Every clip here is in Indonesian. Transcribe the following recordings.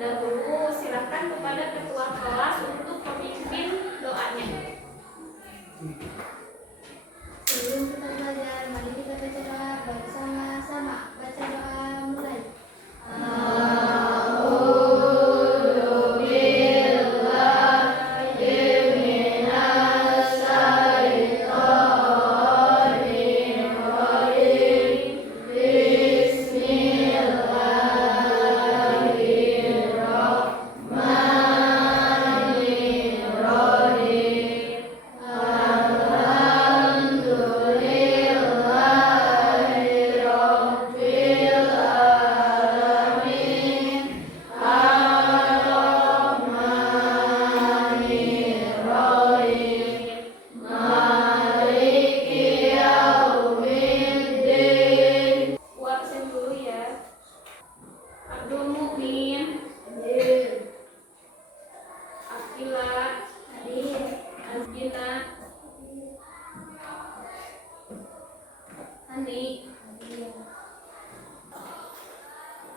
Dahulu silakan kepada ketua kelas untuk memimpin doanya. Sebelum kita belajar, mari kita baca bersama-sama. Baca doa mulai.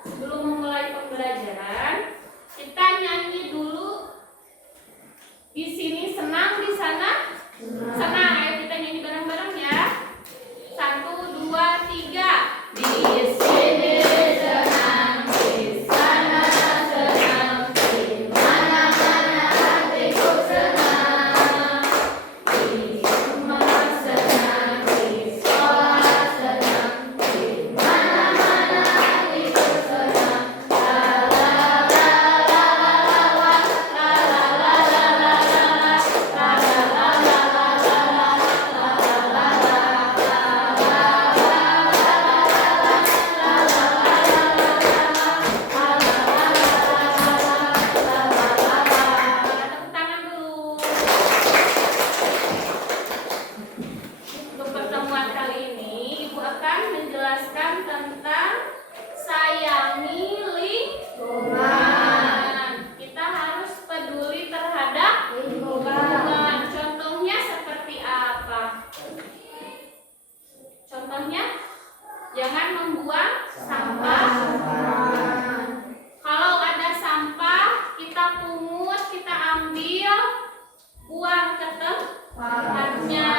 Sebelum memulai pembelajaran, kita nyanyi dulu. Di sini senang, di sana senang. Ayo kita nyanyi bareng-bareng ya. 1, 2, 3. Di sini senang, di sana senang, di mana-mana hatiku senang. Di rumah senang, di sekolah senang, di mana-mana hatiku senang. Tepuk tangan dulu. Untuk pertemuan kali ini, Ibu akan menjelaskan tentang sayangi lingkungan. Kita harus peduli terhadap lingkungan. Contohnya seperti apa? Contohnya, jangan membuang sampah. Kalau ada sampah, kita pungut, kita ambil, buang ke tempatnya.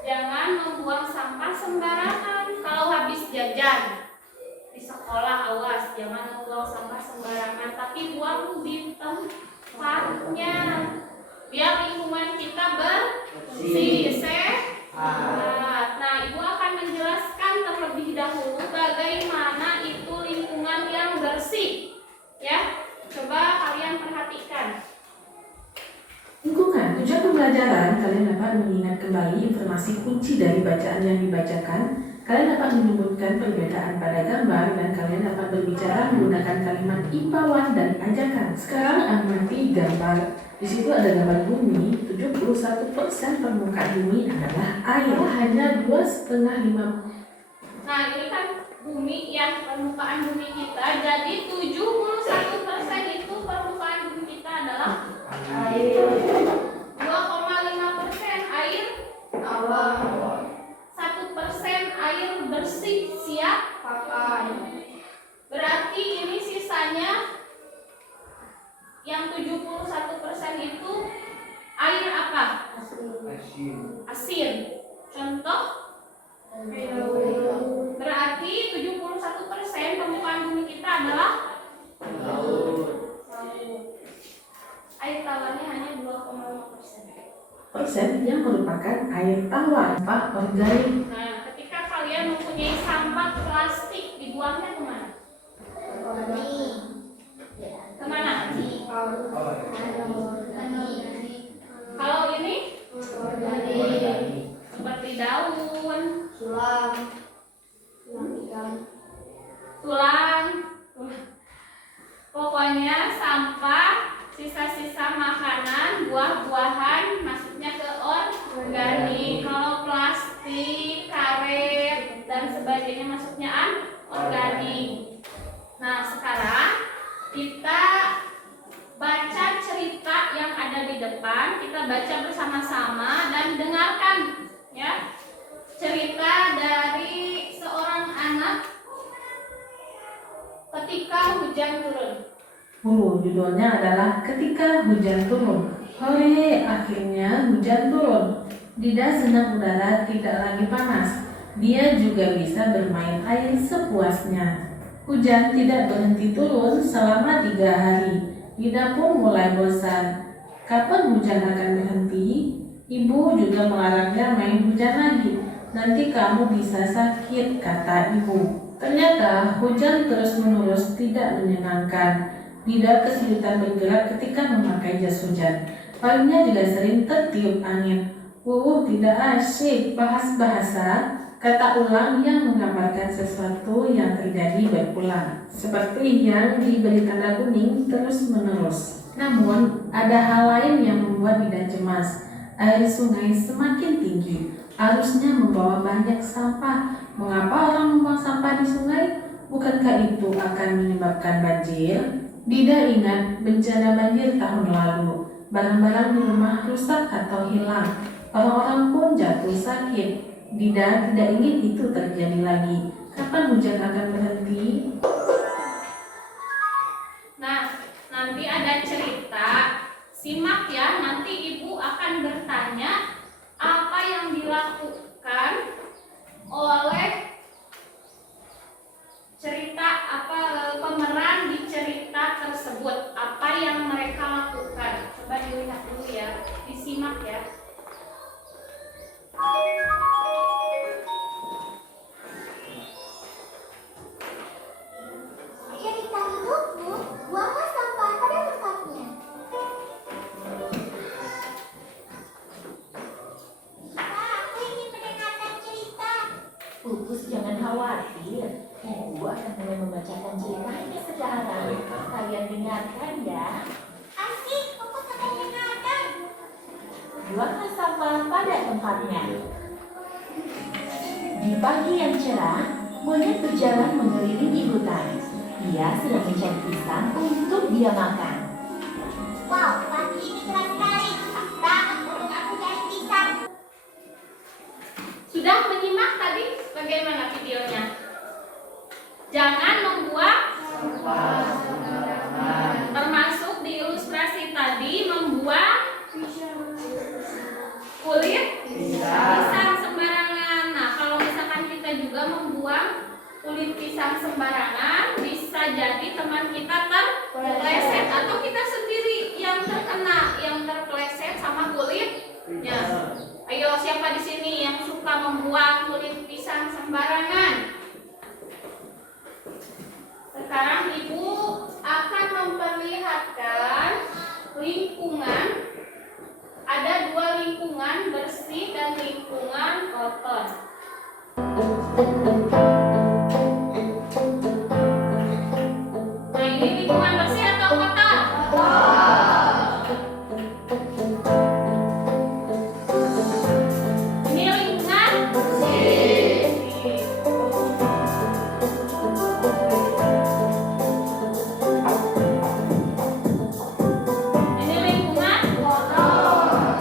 Jangan membuang sampah sembarangan. Kalau habis jajan di sekolah, awas, jangan membuang sampah sembarangan, tapi buang di tempatnya. Biar lingkungan kita bersih, sehat. Nah, Ibu akan menjelaskan terlebih dahulu bagaimana itu lingkungan yang bersih. Ya, coba kalian perhatikan. Lingkungan. Tujuan pembelajaran, kalian dapat mengingat kembali informasi kunci dari bacaan yang dibacakan. Kalian dapat menyebutkan perbedaan pada gambar dan kalian dapat berbicara menggunakan kalimat imbauan dan ajakan. Sekarang amati gambar. Di situ ada gambar bumi. 71% permukaan bumi adalah air. Hanya 2,5. Nah, ini kan bumi yang permukaan bumi kita. Jadi 71% itu permukaan bumi kita adalah air. 2,5% air tawar. 1% air bersih siap pakai. Berarti ini sisanya yang 71% itu air apa? Asin. Contoh? Berarti 71% permukaan bumi kita adalah laut. Air tawarnya hanya 2,5%. Yang merupakan air tawar, sampah organik. Nah, ketika kalian mempunyai sampah plastik, dibuangnya kemana? Kemana? Kalau ini seperti daun, tulang. Pokoknya sampah, sisa-sisa makanan, buah-buahan masuknya ke organik. Kalau plastik, karet dan sebagainya masuknya organik. Nah, sekarang kita baca cerita yang ada di depan. Kita baca bersama-sama dan dengarkan ya. Cerita dari seorang anak ketika hujan turun. Judulnya adalah Ketika Hujan Turun. Hore, akhirnya hujan turun. Dida senang udara tidak lagi panas. Dia juga bisa bermain air sepuasnya. Hujan tidak berhenti turun selama 3 hari. Dida pun mulai bosan. Kapan hujan akan berhenti? Ibu juga melarangnya main hujan lagi. Nanti kamu bisa sakit, kata ibu. Ternyata hujan terus-menerus tidak menyenangkan. Dida kesulitan bergerak ketika memakai jas hujan. Palingnya juga sering tertiup angin. Tidak asyik bahas bahasa, kata ulang yang menggambarkan sesuatu yang terjadi berulang. Seperti yang diberi tanda kuning terus-menerus. Namun, ada hal lain yang membuat Dida cemas. Air sungai semakin tinggi. Arusnya membawa banyak sampah. Mengapa orang membuang sampah di sungai? Bukankah itu akan menyebabkan banjir? Dida ingat bencana banjir tahun lalu. Barang-barang di rumah rusak atau hilang. Orang-orang pun jatuh sakit. Dida tidak ingin itu terjadi lagi. Kapan hujan akan berhenti? Nah, nanti ada cerita. Simak ya, nanti ibu akan bertanya apa yang dilakukan oleh pemeran di cerita tersebut. Apa yang mereka lakukan? Coba dilihat dulu ya, disimak ya. Cerita hidupmu, buanglah sampah pada tempatnya. Pak, aku ingin mendengarkan cerita. Pupus, jangan khawatir. Ibu akan mulai membacakan ceritanya sekarang. Kalian dengarkan ya. Asik, Pupus akan dengarkan. Buanglah sampah pada tempatnya. Di pagi yang cerah, monyet berjalan mengelilingi hutan. Dia sedang mencari pisang untuk dia makan. Wow, pagi ini cerah sekali. Pas banget untuk aku cari pisang. Sudah menyimak tadi bagaimana videonya? Jangan membuang termasuk di ilustrasi tadi membuang kulit pisang sembarangan. Nah, kalau misalkan kita juga membuang kulit pisang sembarangan, bisa jadi teman kita terpleset atau kita sendiri yang terkena, yang terpleset sama kulitnya. Ayo, siapa di sini yang suka membuang kulit pisang sembarangan? Sekarang ibu akan memperlihatkan lingkungan. Ada 2 lingkungan, bersih dan lingkungan kotor. Nah, ini lingkungan bersih atau kotor? Ini lingkungan bersih. Ini lingkungan kotor.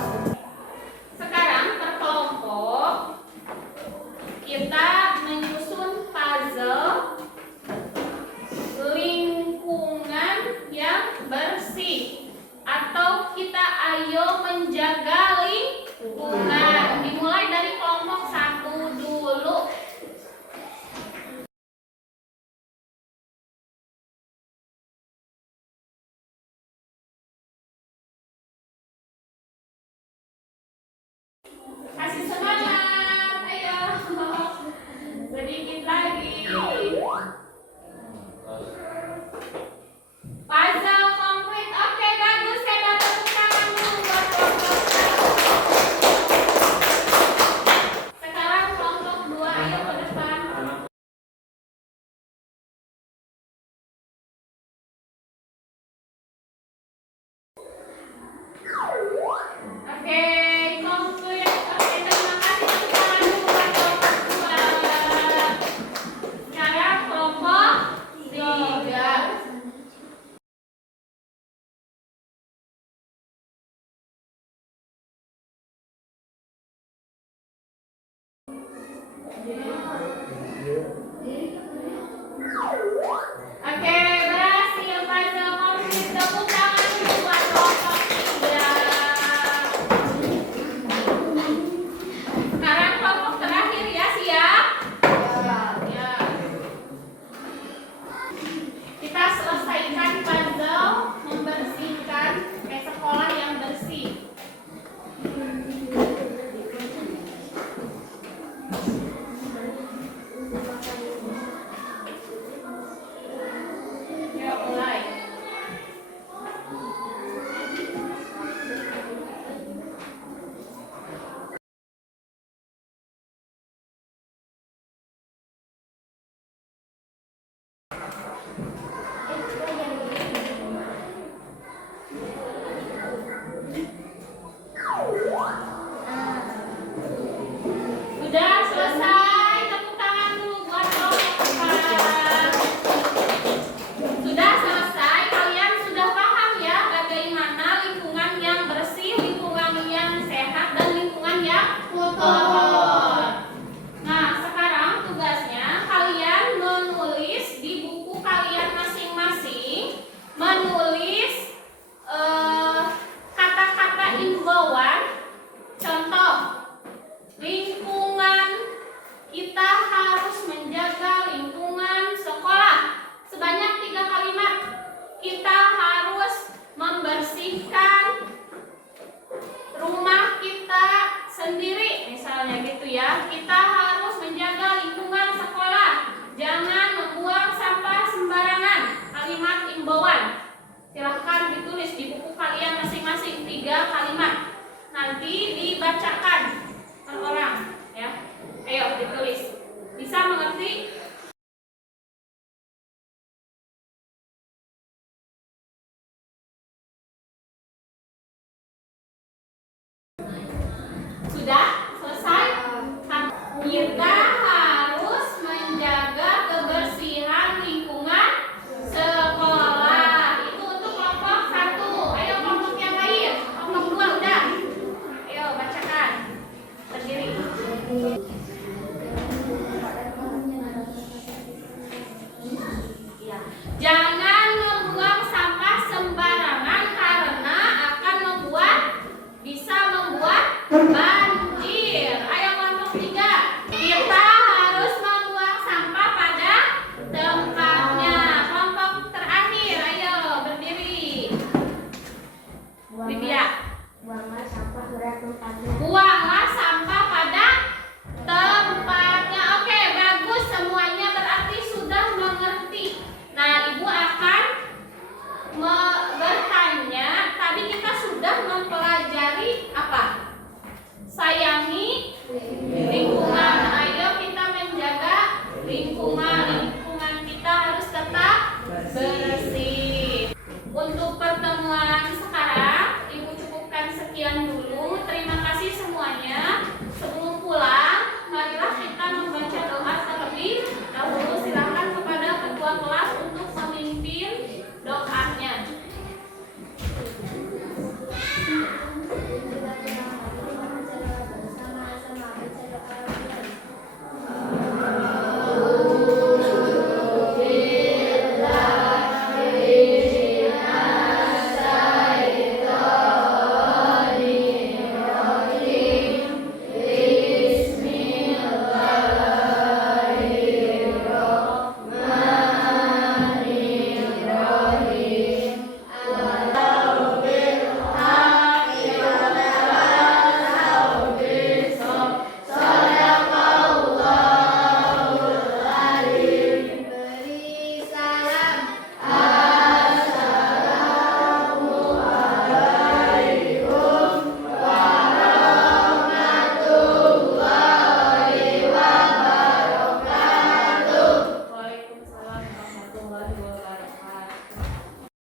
Sekarang berkelompok kita menyusun puzzle lingkungan yang bersih, atau kita ayo menjaga lingkungan. Dimulai dari kelompok 1 dulu. Kasih semangat, ayo. Sedikit lagi. Puzzle komplit. Oke, bagus. Saya dapat tepuk tangan dulu buat kelompok 1. Sekarang kelompok 2, ayo ke depan. Oke, komplit. Oke, terima kasih. Tepuk tangan dulu buat kelompok 2. Sekarang kelompok 3. Oke, berhasil puzzle komplit. dibacakan.